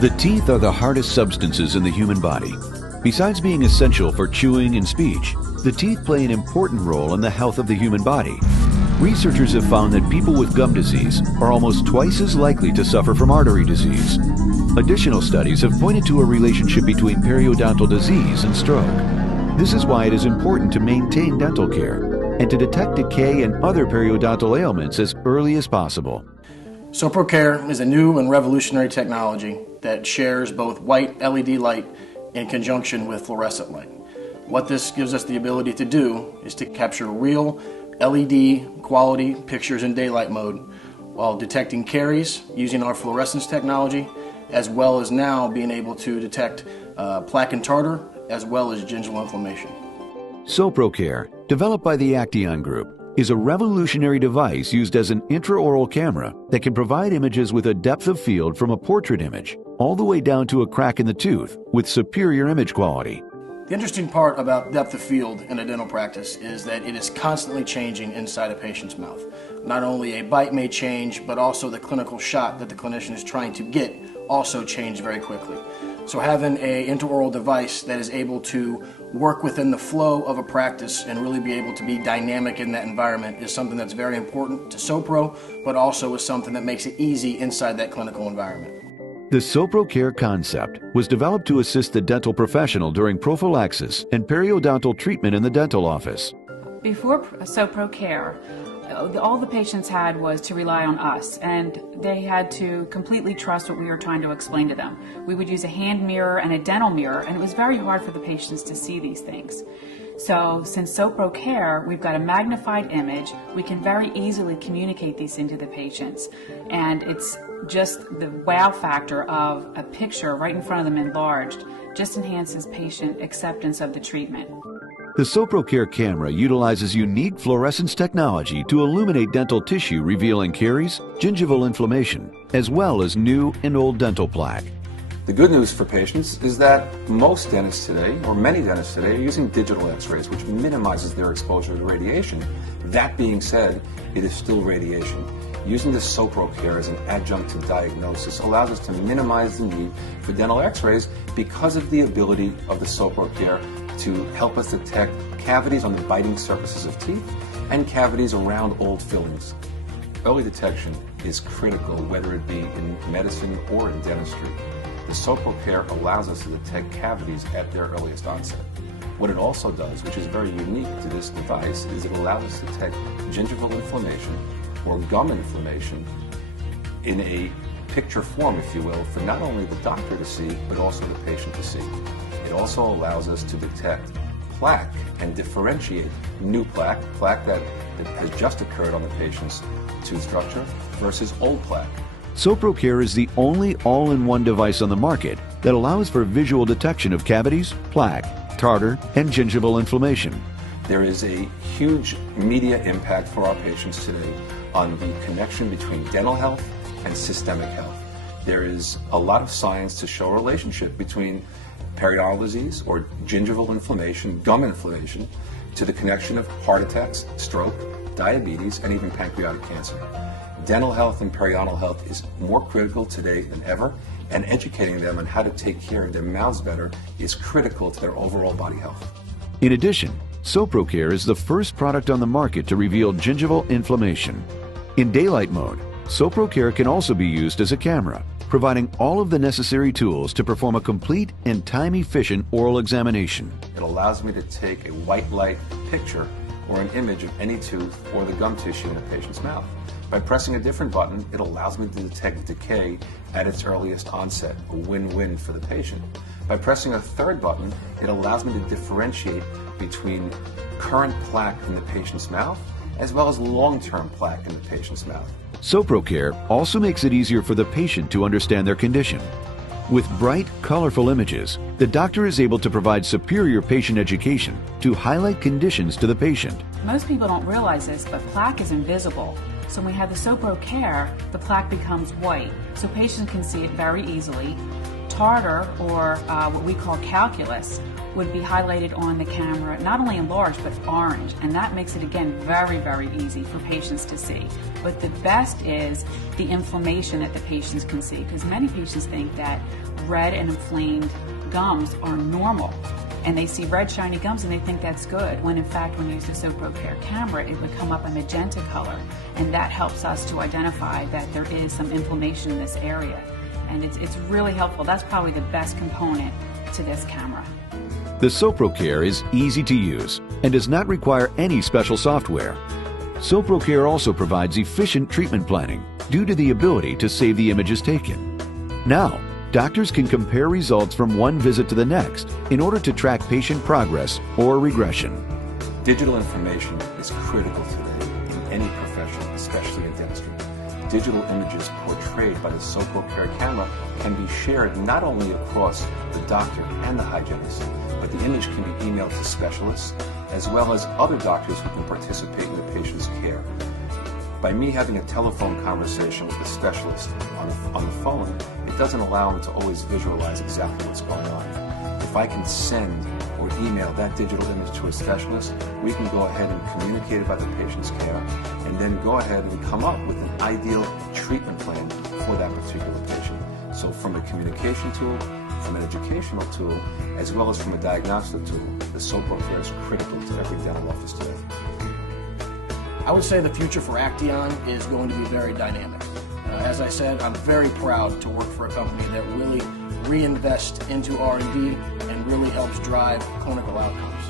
The teeth are the hardest substances in the human body. Besides being essential for chewing and speech, the teeth play an important role in the health of the human body. Researchers have found that people with gum disease are almost twice as likely to suffer from artery disease. Additional studies have pointed to a relationship between periodontal disease and stroke. This is why it is important to maintain dental care and to detect decay and other periodontal ailments as early as possible. SoproCARE is a new and revolutionary technology that shares both white LED light in conjunction with fluorescent light. What this gives us the ability to do is to capture real LED quality pictures in daylight mode while detecting caries using our fluorescence technology, as well as now being able to detect plaque and tartar as well as gingival inflammation. SoproCARE, developed by the Acteon Group, is a revolutionary device used as an intraoral camera that can provide images with a depth of field from a portrait image all the way down to a crack in the tooth with superior image quality. The interesting part about depth of field in a dental practice is that it is constantly changing inside a patient's mouth. Not only a bite may change, but also the clinical shot that the clinician is trying to get also change very quickly. So having an intraoral device that is able to work within the flow of a practice and really be able to be dynamic in that environment is something that's very important to Sopro, but also is something that makes it easy inside that clinical environment. The SoproCARE concept was developed to assist the dental professional during prophylaxis and periodontal treatment in the dental office. Before SoproCARE, all the patients had was to rely on us, and they had to completely trust what we were trying to explain to them. We would use a hand mirror and a dental mirror, and it was very hard for the patients to see these things. So since SoproCARE, we've got a magnified image, we can very easily communicate these into the patients, and it's just the wow factor of a picture right in front of them enlarged just enhances patient acceptance of the treatment. The SoproCARE camera utilizes unique fluorescence technology to illuminate dental tissue, revealing caries, gingival inflammation, as well as new and old dental plaque. The good news for patients is that most dentists today, or many dentists today, are using digital x-rays, which minimizes their exposure to radiation. That being said, it is still radiation. Using the SoproCARE as an adjunct to diagnosis allows us to minimize the need for dental x-rays because of the ability of the SoproCARE to help us detect cavities on the biting surfaces of teeth and cavities around old fillings. Early detection is critical, whether it be in medicine or in dentistry. The SoproCARE allows us to detect cavities at their earliest onset. What it also does, which is very unique to this device, is it allows us to detect gingival inflammation or gum inflammation in a picture form, if you will, for not only the doctor to see, but also the patient to see. It also allows us to detect plaque and differentiate new plaque that has just occurred on the patient's tooth structure versus old plaque. SoproCARE is the only all-in-one device on the market that allows for visual detection of cavities, plaque, tartar, and gingival inflammation. There is a huge media impact for our patients today on the connection between dental health and systemic health. There is a lot of science to show a relationship between periodontal disease or gingival inflammation, gum inflammation, to the connection of heart attacks, stroke, diabetes, and even pancreatic cancer. Dental health and periodontal health is more critical today than ever, and educating them on how to take care of their mouths better is critical to their overall body health. In addition, SoproCARE is the first product on the market to reveal gingival inflammation. In daylight mode, SoproCARE can also be used as a camera, providing all of the necessary tools to perform a complete and time-efficient oral examination. It allows me to take a white light picture or an image of any tooth or the gum tissue in a patient's mouth. By pressing a different button, it allows me to detect decay at its earliest onset, a win-win for the patient. By pressing a third button, it allows me to differentiate between current plaque in the patient's mouth as well as long-term plaque in the patient's mouth. SoproCARE also makes it easier for the patient to understand their condition. With bright, colorful images, the doctor is able to provide superior patient education to highlight conditions to the patient. Most people don't realize this, but plaque is invisible. So when we have the SoproCARE, the plaque becomes white, so patients can see it very easily. tartar, or what we call calculus, would be highlighted on the camera, not only in large, but orange. And that makes it, again, very, very easy for patients to see. But the best is the inflammation that the patients can see, because many patients think that red and inflamed gums are normal. And they see red shiny gums and they think that's good, when in fact when you use the SoproCARE camera it would come up a magenta color, and that helps us to identify that there is some inflammation in this area. And it's really helpful. That's probably the best component to this camera. The SoproCARE is easy to use and does not require any special software. SoproCARE also provides efficient treatment planning due to the ability to save the images taken. Now, doctors can compare results from one visit to the next in order to track patient progress or regression. Digital information is critical today in any profession, especially in dentistry. Digital images portrayed by the SoproCARE camera can be shared not only across the doctor and the hygienist, but the image can be emailed to specialists as well as other doctors who can participate in the patient's care. By me having a telephone conversation with the specialist on the phone, it doesn't allow them to always visualize exactly what's going on. If I can send or email that digital image to a specialist, we can go ahead and communicate about the patient's care and then go ahead and come up with an ideal treatment plan for that particular patient. So from a communication tool, from an educational tool, as well as from a diagnostic tool, the SoproCARE is critical to every dental office today. I would say the future for Acteon is going to be very dynamic. As I said, I'm very proud to work for a company that really reinvests into R&D and really helps drive clinical outcomes.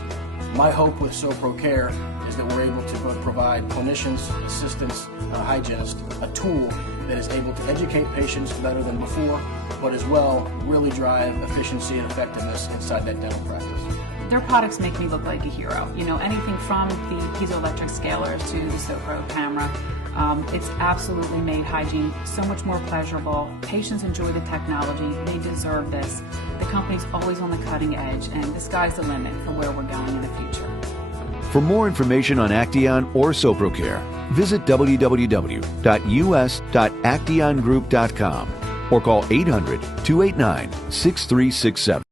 My hope with SoproCARE is that we're able to provide clinicians, assistants, hygienists a tool that is able to educate patients better than before, but as well really drive efficiency and effectiveness inside that dental practice. Their products make me look like a hero. You know, anything from the piezoelectric scaler to the Sopro camera. It's absolutely made hygiene so much more pleasurable. Patients enjoy the technology. They deserve this. The company's always on the cutting edge, and the sky's the limit for where we're going in the future. For more information on Acteon or SoproCARE, visit www.us.acteongroup.com or call 800-289-6367.